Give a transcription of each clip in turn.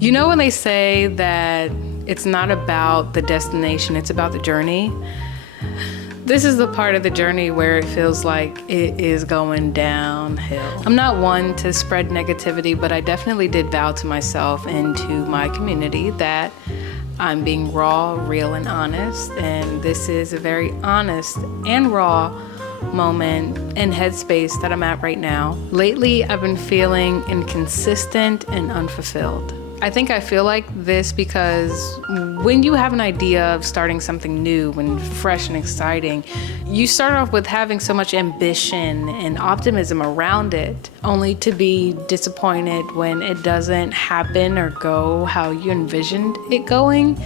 You know when they say that it's not about the destination, it's about the journey? This is the part of the journey where it feels like it is going downhill. I'm not one to spread negativity, but I definitely did vow to myself and to my community that I'm being raw, real, and honest. And this is a very honest and raw moment and headspace that I'm at right now. Lately, I've been feeling inconsistent and unfulfilled. I think I feel like this because when you have an idea of starting something new and fresh and exciting, you start off with having so much ambition and optimism around it, only to be disappointed when it doesn't happen or go how you envisioned it going.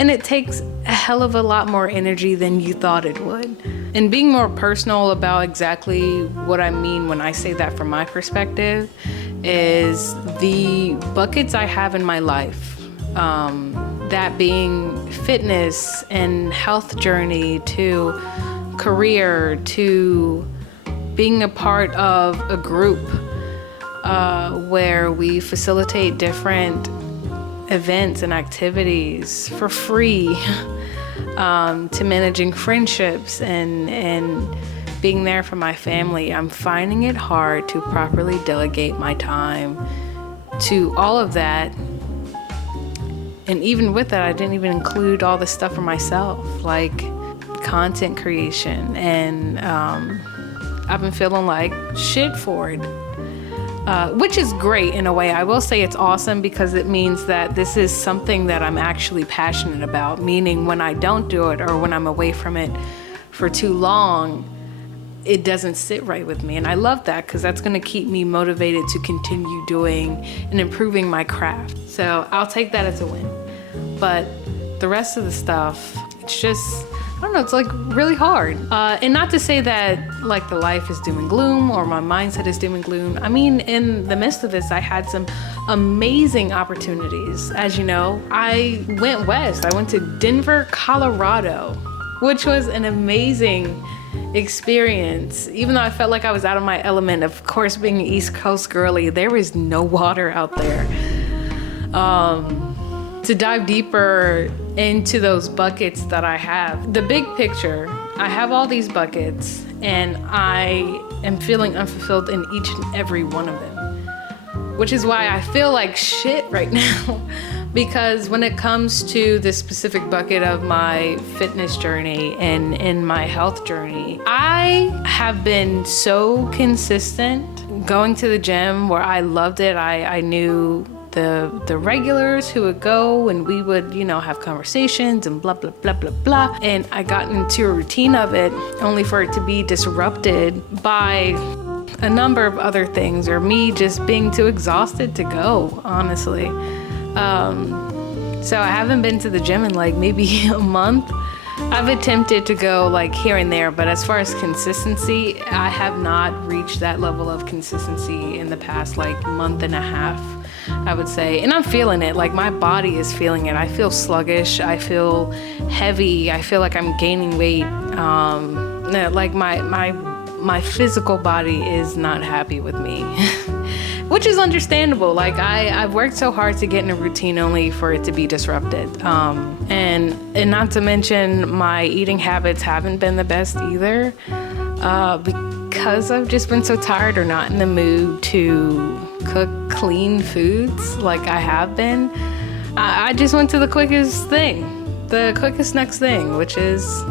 And it takes a hell of a lot more energy than you thought it would. And being more personal about exactly what I mean when I say that from my perspective is the buckets I have in my life, that being fitness and health journey to career to being a part of a group where we facilitate different events and activities for free, to managing friendships and being there for my family. I'm finding it hard to properly delegate my time to all of that. And even with that, I didn't even include all the stuff for myself, like content creation. And I've been feeling like shit for it, which is great in a way. I will say it's awesome because it means that this is something that I'm actually passionate about, meaning when I don't do it or when I'm away from it for too long, it doesn't sit right with me. And I love that because that's going to keep me motivated to continue doing and improving my craft. So I'll take that as a win. But the rest of the stuff, it's just, I don't know, it's like really hard. And not to say that like the life is doom and gloom or my mindset is doom and gloom. I mean, in the midst of this, I had some amazing opportunities. As you know, I went west. I went to Denver, Colorado, which was an amazing experience. Even though I felt like I was out of my element, of course, being an East Coast girly, there was no water out there. To dive deeper into those buckets that I have, the big picture, I have all these buckets and I am feeling unfulfilled in each and every one of them, which is why I feel like shit right now. Because when it comes to this specific bucket of my fitness journey and in my health journey, I have been so consistent going to the gym where I loved it. I knew the regulars who would go and we would, have conversations and blah, blah, blah, blah, blah. And I got into a routine of it only for it to be disrupted by a number of other things or me just being too exhausted to go, honestly. So I haven't been to the gym in like maybe a month. I've attempted to go like here and there, but as far as consistency, I have not reached that level of consistency in the past like month and a half, I would say. And I'm feeling it, like my body is feeling it. I feel sluggish, I feel heavy, I feel like I'm gaining weight. Like my physical body is not happy with me. Which is understandable. Like I've worked so hard to get in a routine only for it to be disrupted. And not to mention my eating habits haven't been the best either, because I've just been so tired or not in the mood to cook clean foods like I have been. I just went to the quickest next thing, which is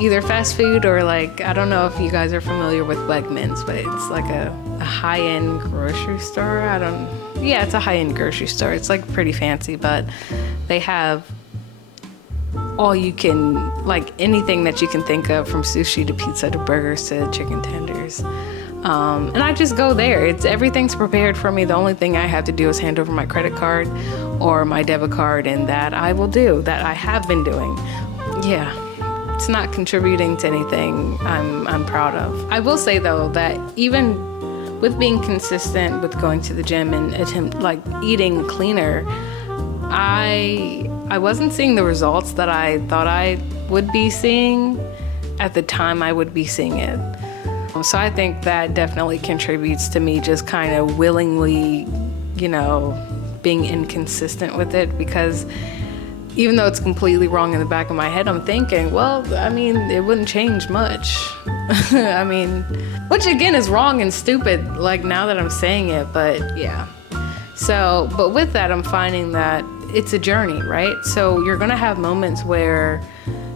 either fast food or like, I don't know if you guys are familiar with Wegmans, but it's like a high-end grocery store. It's a high-end grocery store. It's like pretty fancy, but they have all you can, like anything that you can think of, from sushi to pizza to burgers to chicken tenders. And I just go there. Everything's prepared for me. The only thing I have to do is hand over my credit card or my debit card, and that I will do, that I have been doing. Yeah. It's not contributing to anything I'm proud of. I will say though that even with being consistent with going to the gym and eating cleaner, I wasn't seeing the results that I thought I would be seeing at the time I would be seeing it. So I think that definitely contributes to me just kind of willingly, being inconsistent with it, because even though it's completely wrong in the back of my head, I'm thinking, well, I mean, it wouldn't change much. I mean, which again is wrong and stupid, like now that I'm saying it, but yeah. So, but with that, I'm finding that it's a journey, right? So you're gonna have moments where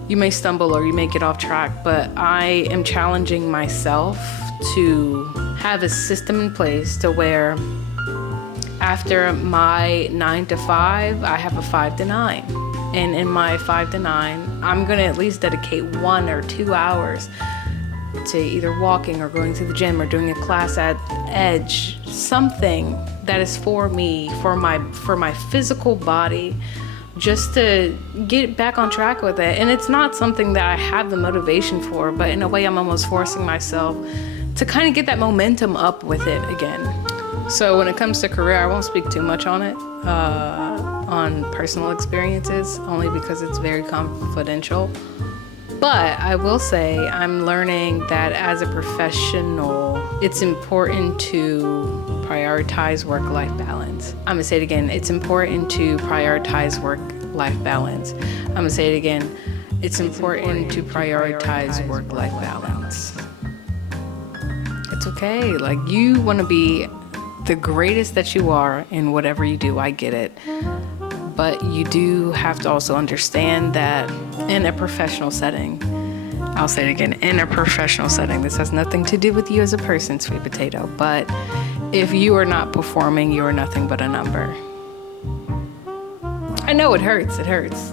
you may stumble or you may get off track, but I am challenging myself to have a system in place to where after my 9 to 5, I have a 5 to 9. And in my 5 to 9, I'm gonna at least dedicate 1 or 2 hours to either walking or going to the gym or doing a class at Edge, something that is for me, for my physical body, just to get back on track with it. And it's not something that I have the motivation for, but in a way I'm almost forcing myself to kind of get that momentum up with it again. So when it comes to career, I won't speak too much on it, on personal experiences, only because it's very confidential. But I will say I'm learning that as a professional, it's important to prioritize work-life balance. I'm gonna say it again. It's important to prioritize work-life balance. I'm gonna say it again. It's important to prioritize work-life balance. It's okay. Like, you wanna be the greatest that you are in whatever you do. I get it. But you do have to also understand that in a professional setting, I'll say it again, in a professional setting, this has nothing to do with you as a person, sweet potato, but if you are not performing, you are nothing but a number. I know it hurts.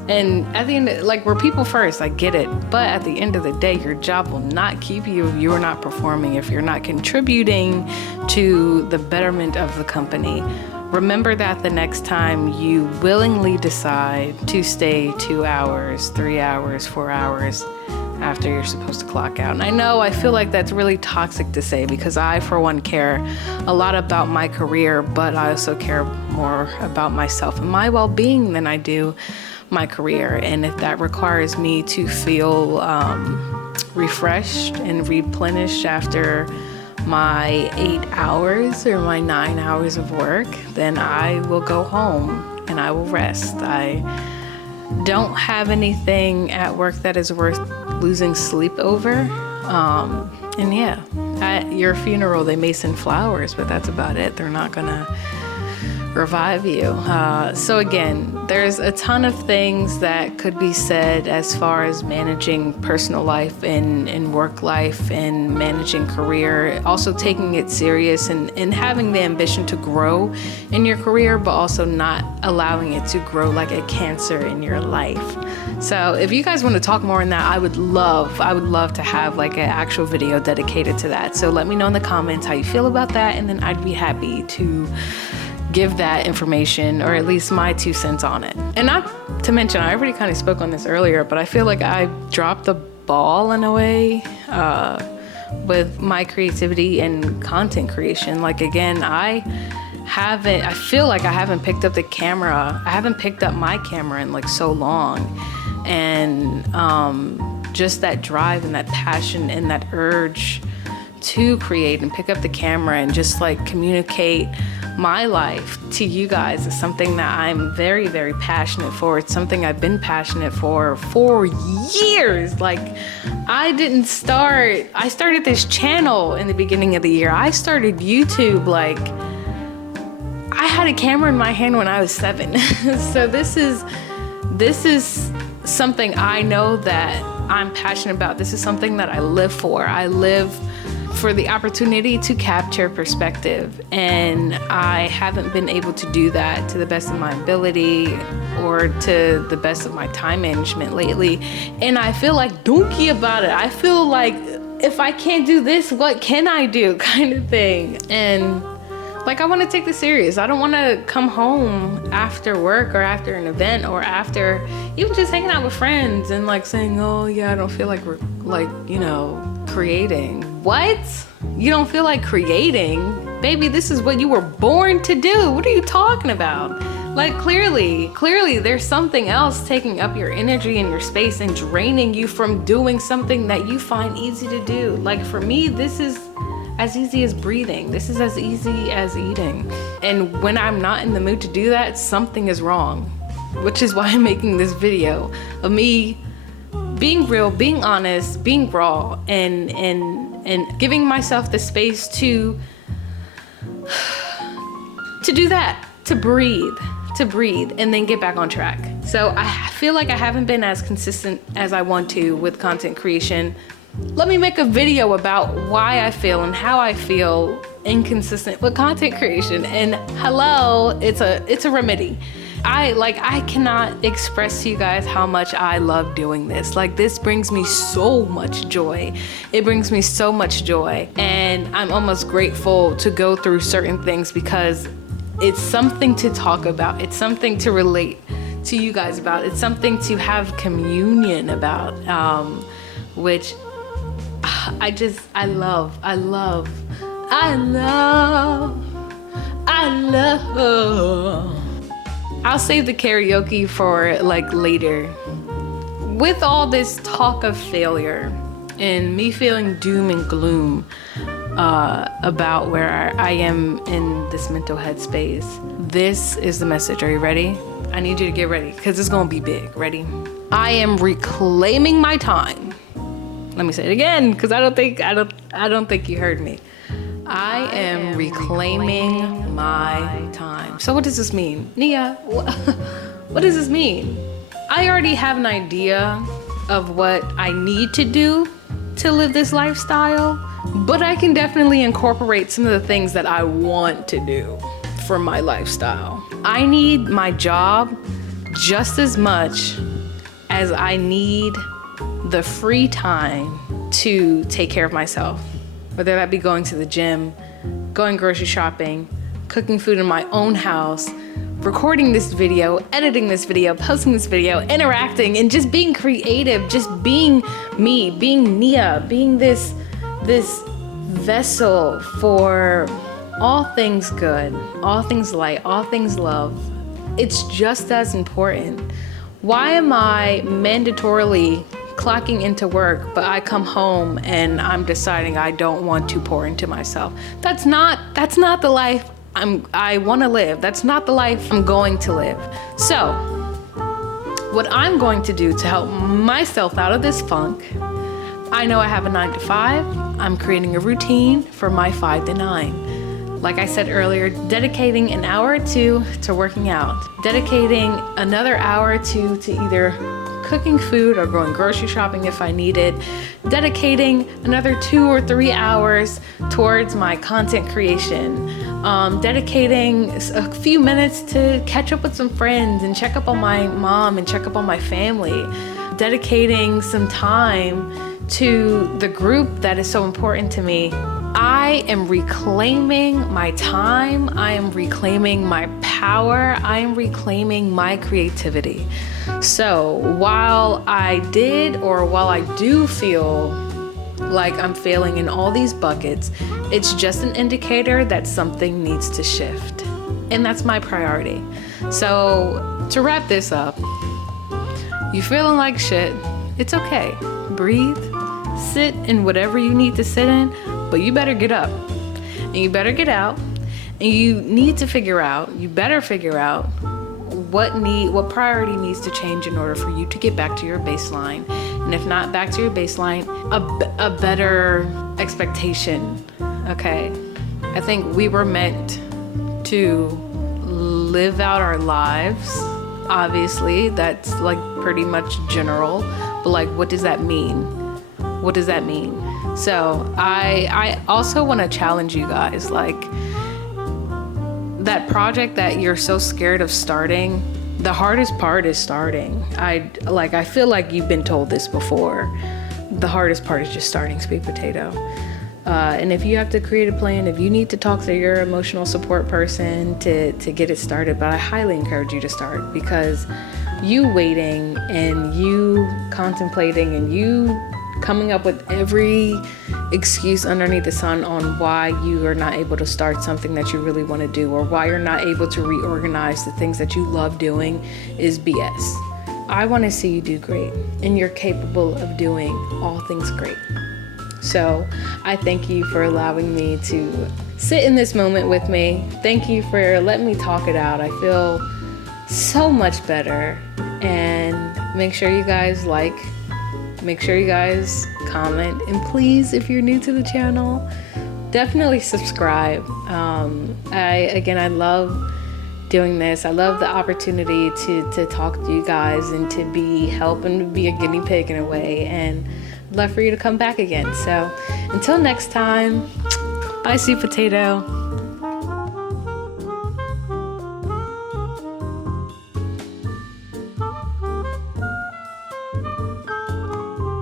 And at the end, like, we're people first, I get it. But at the end of the day, your job will not keep you if you're not performing, if you're not contributing to the betterment of the company. Remember that the next time you willingly decide to stay 2 hours, 3 hours, 4 hours after you're supposed to clock out. And I feel like that's really toxic to say, because I, for one, care a lot about my career, but I also care more about myself and my well-being than I do my career. And if that requires me to feel refreshed and replenished after my 8 hours or my 9 hours of work, then I will go home and I will rest. I don't have anything at work that is worth losing sleep over. And yeah, at your funeral, they may send flowers, but that's about it. They're not gonna revive you. So again, there's a ton of things that could be said as far as managing personal life and work life and managing career, also taking it serious and having the ambition to grow in your career, but also not allowing it to grow like a cancer in your life. So if you guys want to talk more on that, I would love to have like an actual video dedicated to that. So let me know in the comments how you feel about that, and then I'd be happy to give that information, or at least my 2 cents on it. And not to mention, I already kind of spoke on this earlier, but I feel like I dropped the ball in a way with my creativity and content creation. Like, again, I feel like I haven't picked up the camera. I haven't picked up my camera in like so long. And just that drive and that passion and that urge to create and pick up the camera and just like communicate my life to you guys is something that I'm very, very passionate for. It's something I've been passionate for years. Like, I started this channel in the beginning of the year. I started YouTube, like, I had a camera in my hand when I was 7. So this is something I know that I'm passionate about. This is something that I live for. I live for the opportunity to capture perspective, and I haven't been able to do that to the best of my ability or to the best of my time management lately. And I feel like donkey about it. I feel like, if I can't do this, what can I do, kind of thing. And like, I want to take this serious. I don't want to come home after work or after an event or after even just hanging out with friends and like saying, oh yeah, I don't feel like we're like, creating. What? You don't feel like creating? Baby, this is what you were born to do. What are you talking about? Like, clearly there's something else taking up your energy and your space and draining you from doing something that you find easy to do. Like, for me, this is as easy as breathing. This is as easy as eating. And when I'm not in the mood to do that, something is wrong, which is why I'm making this video of me being real, being honest, being raw, and giving myself the space to do that, to breathe, and then get back on track. So I feel like I haven't been as consistent as I want to with content creation. Let me make a video about why I feel and how I feel inconsistent with content creation. And hello, it's a remedy. I cannot express to you guys how much I love doing this. Like, this brings me so much joy. It brings me so much joy. And I'm almost grateful to go through certain things because it's something to talk about. It's something to relate to you guys about. It's something to have communion about, which I love. I'll save the karaoke for like later. With all this talk of failure and me feeling doom and gloom about where I am in this mental headspace, this is the message. Are you ready? I need you to get ready because it's gonna be big. Ready? I am reclaiming my time. Let me say it again because I don't think you heard me. I am reclaiming my time. So what does this mean? Nia, what does this mean? I already have an idea of what I need to do to live this lifestyle, but I can definitely incorporate some of the things that I want to do for my lifestyle. I need my job just as much as I need the free time to take care of myself. Whether that be going to the gym, going grocery shopping, cooking food in my own house, recording this video, editing this video, posting this video, interacting, and just being creative, just being me, being Nia, being this vessel for all things good, all things light, all things love. It's just as important. Why am I mandatorily clocking into work, but I come home and I'm deciding I don't want to pour into myself? That's not the life I want to live. That's not the life I'm going to live. So what I'm going to do to help myself out of this funk, I know I have a 9 to 5. I'm creating a routine for my 5 to 9. Like I said earlier, dedicating an hour or two to working out, dedicating another hour or two to either cooking food or going grocery shopping if I need it, dedicating another 2 or 3 hours towards my content creation, dedicating a few minutes to catch up with some friends and check up on my mom and check up on my family, dedicating some time to the group that is so important to me. I am reclaiming my time. I am reclaiming my power. I am reclaiming my creativity. So while I do feel like I'm failing in all these buckets, it's just an indicator that something needs to shift. And that's my priority. So to wrap this up, you feeling like shit, it's okay. Breathe, sit in whatever you need to sit in, but you better get up and you better get out, and you better figure out what priority needs to change in order for you to get back to your baseline. And if not back to your baseline, a better expectation. Okay. I think we were meant to live out our lives. Obviously, that's like pretty much general, but like, what does that mean? What does that mean? So I also want to challenge you guys, like that project that you're so scared of starting, the hardest part is starting. I feel like you've been told this before. The hardest part is just starting, sweet potato. And if you have to create a plan, if you need to talk to your emotional support person to get it started, but I highly encourage you to start, because you waiting and you contemplating and you coming up with every excuse underneath the sun on why you are not able to start something that you really want to do, or why you're not able to reorganize the things that you love doing, is BS. I want to see you do great, and you're capable of doing all things great. So I thank you for allowing me to sit in this moment with me. Thank you for letting me talk it out. I feel so much better. And make sure you guys make sure you guys comment, and please, if you're new to the channel, definitely subscribe. I love doing this. I love the opportunity to talk to you guys and to be helping to be a guinea pig in a way, and I'd love for you to come back again. So until next time, bye, sweet potato.